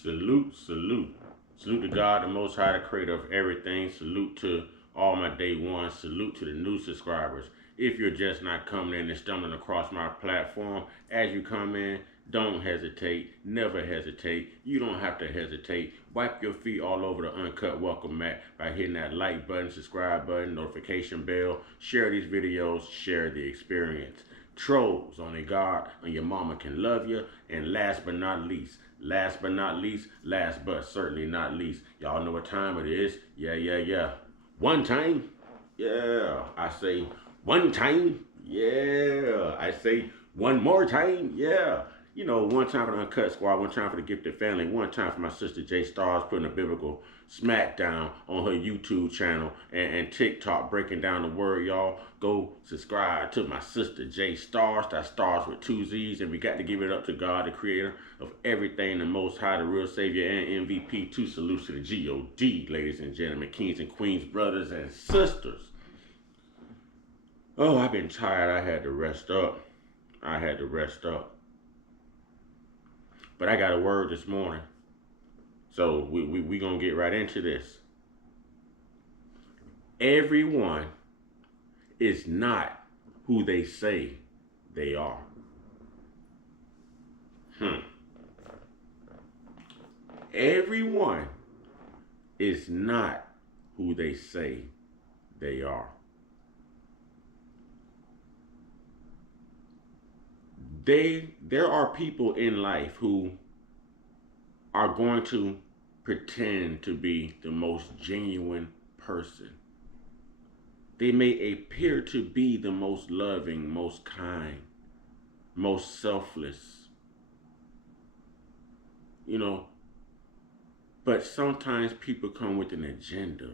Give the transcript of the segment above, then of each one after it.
Salute, salute. Salute to God, the Most High, the creator of everything. Salute to all my day ones. Salute to the new subscribers. If you're just not coming in and stumbling across my platform, as you come in, don't hesitate. Never hesitate. You don't have to hesitate. Wipe your feet all over the Uncut welcome mat by hitting that like button, subscribe button, notification bell. Share these videos. Share the experience. Trolls, only God and your mama can love you. And last but not least, last but certainly not least, y'all know what time it is. Yeah. One time, yeah. I say one time, yeah. I say one more time, yeah. You know, one time for the Uncut Squad, one time for the Gifted Family, one time for my sister J Stars putting a biblical smackdown on her YouTube channel and TikTok breaking down the word, y'all. Go subscribe to my sister J Stars. That stars with two Z's. And we got to give it up to God, the creator of everything, the Most High, the real Savior and MVP. Two salutes to the G.O.D., ladies and gentlemen, kings and queens, brothers and sisters. Oh, I've been tired. I had to rest up. But I got a word this morning. So we going to get right into this. Everyone is not who they say they are. Everyone is not who they say they are. There are people in life who are going to pretend to be the most genuine person. They may appear to be the most loving, most kind, most selfless, you know, but sometimes people come with an agenda.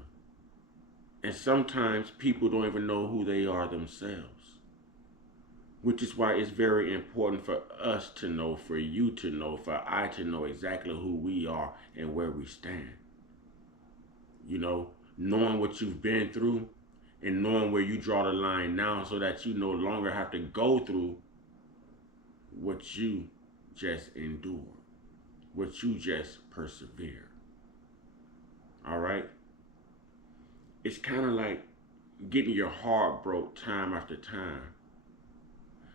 And sometimes people don't even know who they are themselves. Which is why it's very important for us to know, for you to know, for I to know exactly who we are and where we stand. You know, knowing what you've been through and knowing where you draw the line now so that you no longer have to go through what you just endured, what you just persevered. All right? It's kind of like getting your heart broke time after time,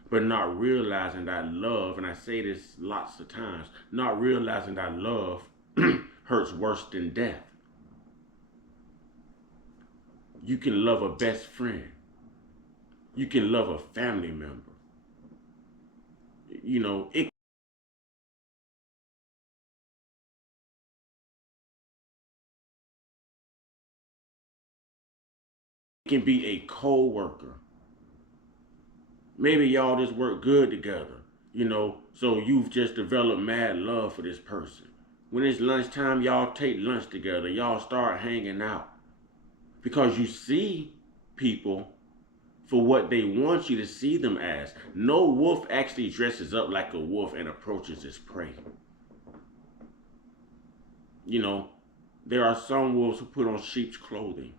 but not realizing that love, and I say this lots of times, not realizing that love hurts worse than death. You can love a best friend. You can love a family member. You know, it can be a co-worker. Maybe y'all just work good together, you know, so you've just developed mad love for this person. When it's lunchtime, y'all take lunch together. Y'all start hanging out because you see people for what they want you to see them as. No wolf actually dresses up like a wolf and approaches his prey. You know, there are some wolves who put on sheep's clothing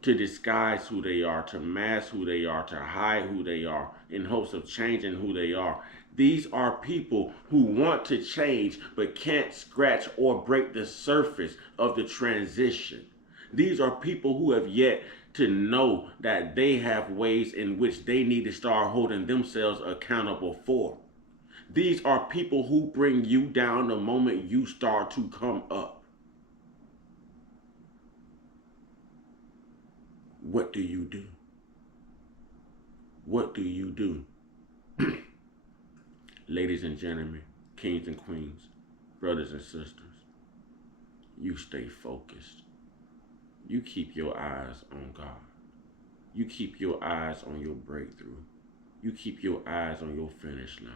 to disguise who they are, to mask who they are, to hide who they are, in hopes of changing who they are. These are people who want to change but can't scratch or break the surface of the transition. These are people who have yet to know that they have ways in which they need to start holding themselves accountable for. These are people who bring you down the moment you start to come up. What do you do? What do you do? Ladies and gentlemen, kings and queens, brothers and sisters, you stay focused. You keep your eyes on God. You keep your eyes on your breakthrough. You keep your eyes on your finish line.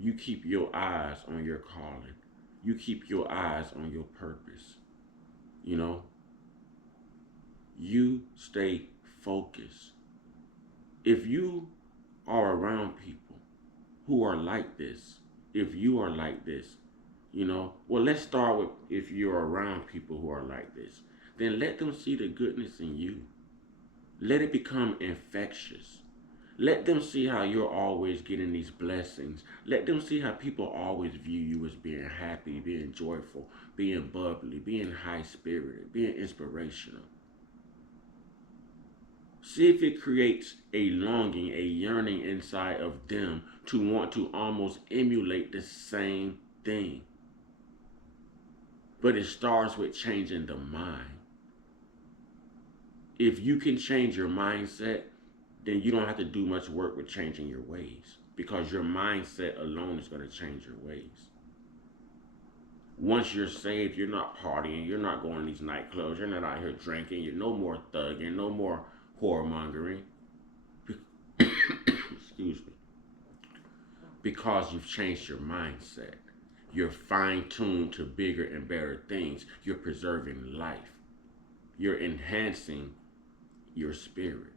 You keep your eyes on your calling. You keep your eyes on your purpose. You know, you stay focused. If you are around people who are like this, if you are like this, you know, well, let's start with if you're around people who are like this. then let them see the goodness in you. Let it become infectious. Let them see how you're always getting these blessings. Let them see how people always view you as being happy, being joyful, being bubbly, being high spirited, being inspirational. See if it creates a longing, a yearning inside of them to want to almost emulate the same thing. But it starts with changing the mind. If you can change your mindset, then you don't have to do much work with changing your ways because your mindset alone is going to change your ways. Once you're saved, you're not partying, you're not going to these nightclubs, you're not out here drinking, you're no more thugging, no more whoremongering. Excuse me. Because you've changed your mindset. You're fine-tuned to bigger and better things. You're preserving life. You're enhancing your spirit.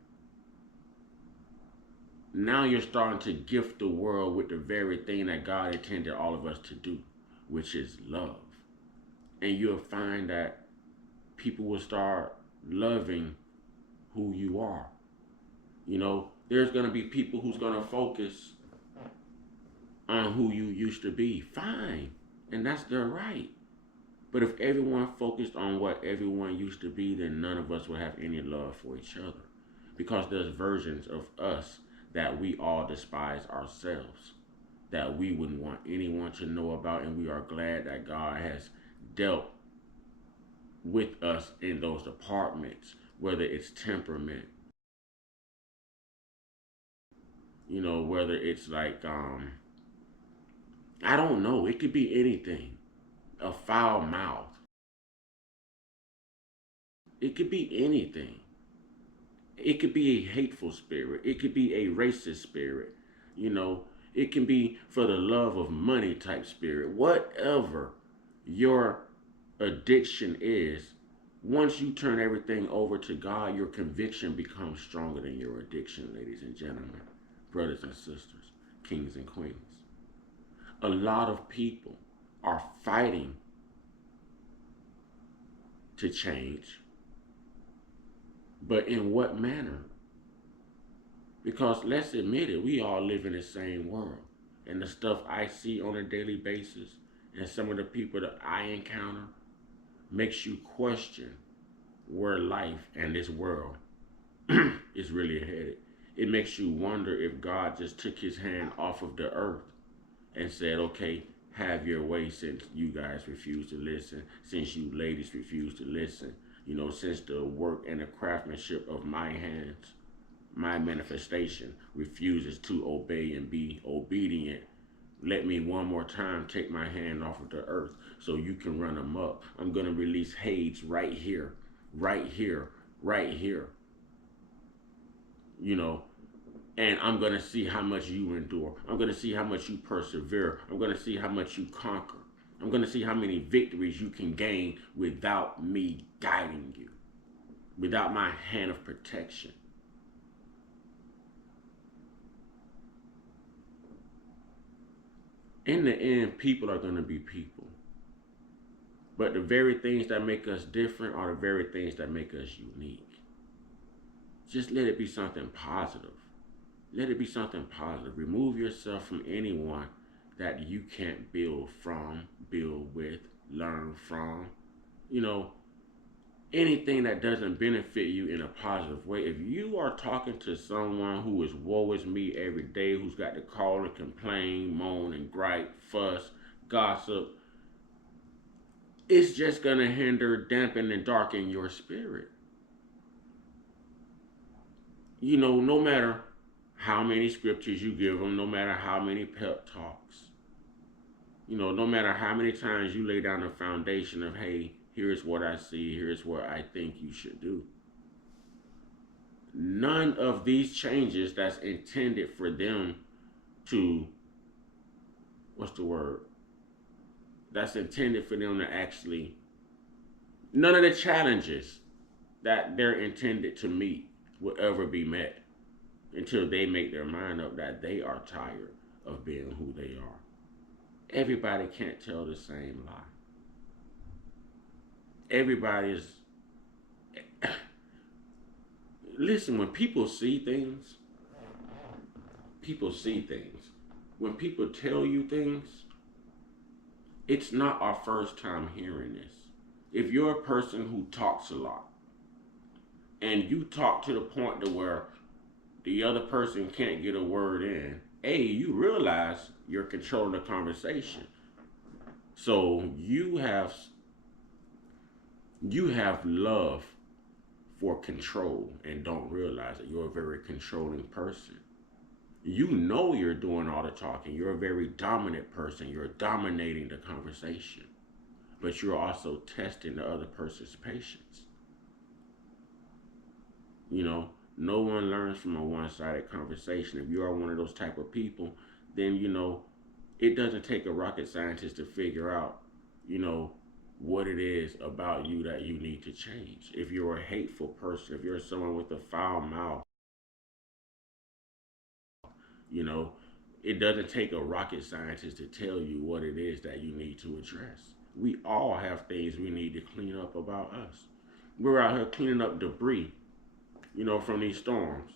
Now you're starting to gift the world with the very thing that God intended all of us to do, which is love. And you'll find that people will start loving who you are. You know, there's going to be people who's going to focus on who you used to be. Fine. And that's their right. But if everyone focused on what everyone used to be, then none of us would have any love for each other. Because there's versions of us that we all despise ourselves, that we wouldn't want anyone to know about, and we are glad that God has dealt with us in those departments, whether it's temperament, you know, whether it's like, I don't know, it could be anything, a foul mouth. It could be anything. It could be a hateful spirit. It could be a racist spirit. You know, it can be for the love of money type spirit. Whatever your addiction is, once you turn everything over to God, your conviction becomes stronger than your addiction, ladies and gentlemen, brothers and sisters, kings and queens. A lot of people are fighting to change, but in what manner? Because let's admit it, we all live in the same world. And the stuff I see on a daily basis and some of the people that I encounter makes you question where life and this world is really headed. It makes you wonder if God just took his hand off of the earth and said, okay, have your way, since you guys refuse to listen, since you ladies refuse to listen, you know, since the work and the craftsmanship of my hands, my manifestation refuses to obey and be obedient. Let me one more time take my hand off of the earth so you can run amok. I'm going to release Hades right here, right here, right here. You know, and I'm going to see how much you endure. I'm going to see how much you persevere. I'm going to see how much you conquer. I'm going to see how many victories you can gain without me guiding you, without my hand of protection. In the end, people are going to be people. But the very things that make us different are the very things that make us unique. Just let it be something positive. Let it be something positive. Remove yourself from anyone that you can't build from, build with, learn from. You know, anything that doesn't benefit you in a positive way. If you are talking to someone who is woe is me every day, who's got to call and complain, moan and gripe, fuss, gossip, it's just going to hinder, dampen, and darken your spirit. You know, no matter how many scriptures you give them, no matter how many pep talks, you know, no matter how many times you lay down a foundation of, hey, here's what I see, here's what I think you should do. None of these changes that's intended for them to, what's the word? That's intended for them to actually, none of the challenges that they're intended to meet will ever be met until they make their mind up that they are tired of being who they are. Everybody can't tell the same lie. Everybody is Listen, when people see things, people see things. When people tell you things, it's not our first time hearing this. If you're a person who talks a lot and you talk to the point to where the other person can't get a word in, you realize you're controlling the conversation. So you have love for control and don't realize that you're a very controlling person. You know you're doing all the talking. You're a very dominant person. You're dominating the conversation. But you're also testing the other person's patience. You know, no one learns from a one-sided conversation. If you are one of those type of people, then it doesn't take a rocket scientist to figure out, you know, what it is about you that you need to change. If you're a hateful person, if you're someone with a foul mouth, you know, it doesn't take a rocket scientist to tell you what it is that you need to address. We all have things we need to clean up about us. We're out here cleaning up debris, from these storms,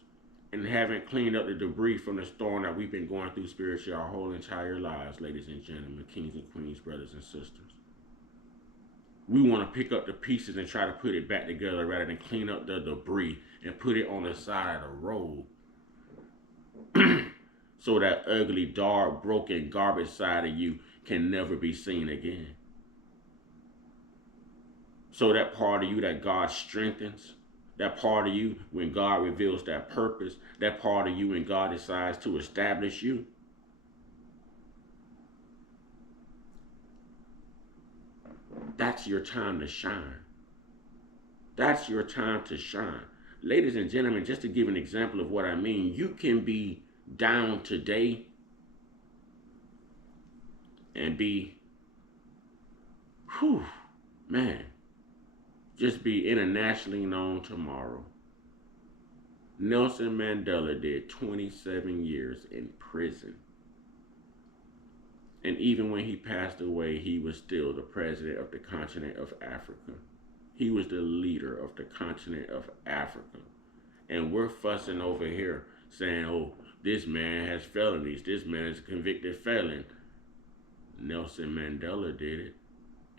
and haven't cleaned up the debris from the storm that we've been going through spiritually our whole entire lives, ladies and gentlemen, kings and queens, brothers and sisters. We want to pick up the pieces and try to put it back together rather than clean up the debris and put it on the side of the road. So that ugly, dark, broken, garbage side of you can never be seen again. So that part of you that God strengthens, that part of you when God reveals that purpose, that part of you when God decides to establish you, that's your time to shine. That's your time to shine. Ladies and gentlemen, just to give an example of what I mean, you can be down today and be, man, just be internationally known tomorrow. Nelson Mandela did 27 years in prison. And even when he passed away, he was still the president of the continent of Africa. He was the leader of the continent of Africa. And we're fussing over here saying, oh, this man has felonies. This man is a convicted felon. Nelson Mandela did it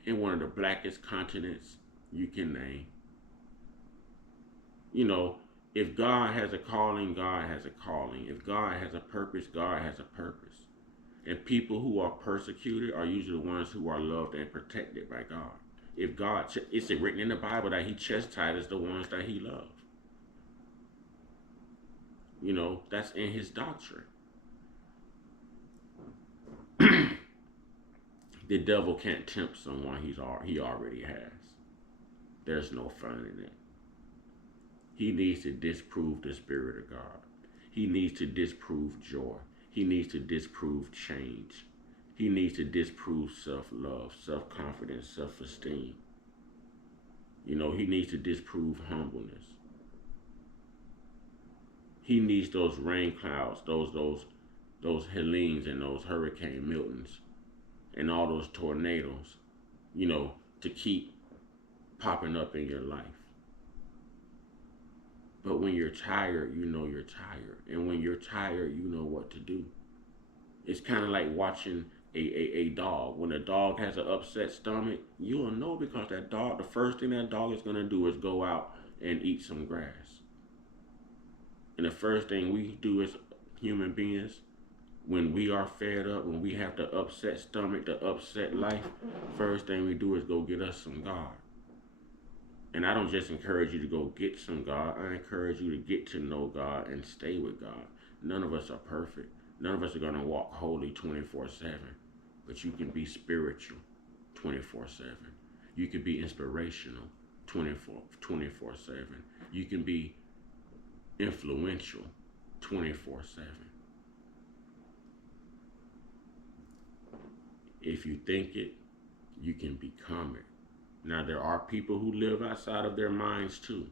in one of the blackest continents you can name. If God has a calling, God has a calling. If God has a purpose, God has a purpose. And people who are persecuted are usually the ones who are loved and protected by God. If God, it's written in the Bible that he chastises the ones that he loves. That's in his doctrine. The devil can't tempt someone he already has. There's no fun in it. He needs to disprove the Spirit of God. He needs to disprove joy. He needs to disprove change. He needs to disprove self-love, self-confidence, self-esteem. He needs to disprove humbleness. He needs those rain clouds, those Helenes and those Hurricane Miltons and all those tornadoes, to keep popping up in your life. But when you're tired, you're tired. And when you're tired, you know what to do. It's kind of like watching a dog. When a dog has an upset stomach, you'll know because the first thing that dog is going to do is go out and eat some grass. And the first thing we do as human beings, when we are fed up, when we have the upset stomach, the upset life, first thing we do is go get us some God. And I don't just encourage you to go get some God. I encourage you to get to know God and stay with God. None of us are perfect. None of us are going to walk holy 24/7. But you can be spiritual 24/7. You can be inspirational 24/7. You can be influential 24/7. If you think it, you can become it. Now, there are people who live outside of their minds too,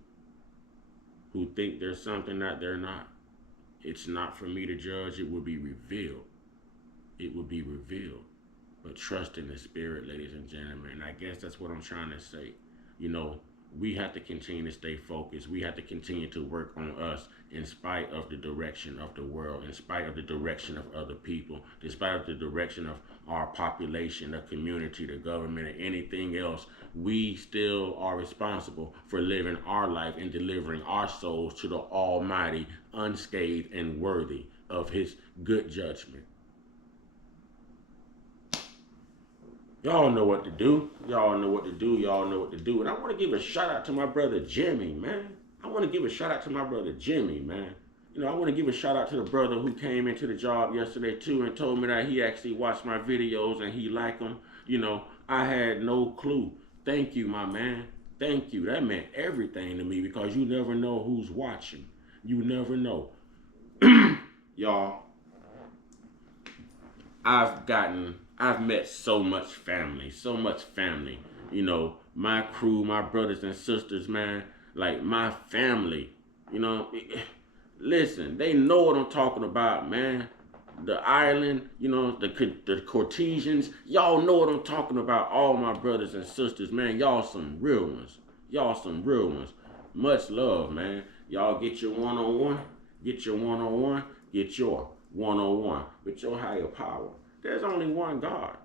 who think there's something that they're not. It's not for me to judge. It will be revealed. It will be revealed. But trust in the Spirit, ladies and gentlemen. And I guess that's what I'm trying to say. we have to continue to stay focused. We have to continue to work on us in spite of the direction of the world, in spite of the direction of other people, despite of the direction of our population, the community, the government, and anything else. We still are responsible for living our life and delivering our souls to the Almighty, unscathed and worthy of His good judgment. Y'all know what to do. Y'all know what to do. Y'all know what to do. And I want to give a shout out to my brother Jimmy, man. I want to give a shout out to my brother Jimmy, man. I want to give a shout out to the brother who came into the job yesterday too and told me that he actually watched my videos and he liked them. I had no clue. Thank you, my man. Thank you. That meant everything to me because you never know who's watching. You never know. Y'all, I've met so much family, so much family. My crew, my brothers and sisters, man, like my family, you know, listen, they know what I'm talking about, man. The island, the Cortesians, y'all know what I'm talking about. All my brothers and sisters, man, y'all some real ones. Y'all some real ones. Much love, man. Y'all get your one-on-one, get your one-on-one, get your one-on-one with your higher power. There's only one God.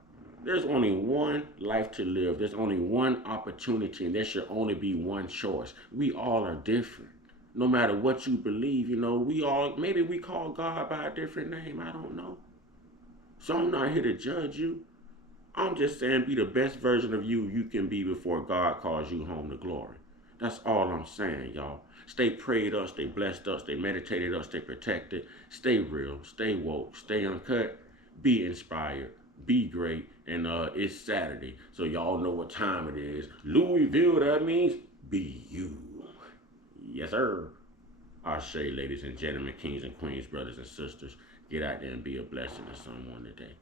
There's only one life to live. There's only one opportunity, and there should only be one choice. We all are different. No matter what you believe, maybe we call God by a different name. I don't know. So I'm not here to judge you. I'm just saying be the best version of you can be before God calls you home to glory. That's all I'm saying, y'all. Stay prayed up, stay blessed up, stay meditated up, stay protected, stay real, stay woke, stay uncut, be inspired, be great. And it's Saturday, so y'all know what time it is. Louisville, that means be you. Yes, sir. Ashe, ladies and gentlemen, kings and queens, brothers and sisters. Get out there and be a blessing to someone today.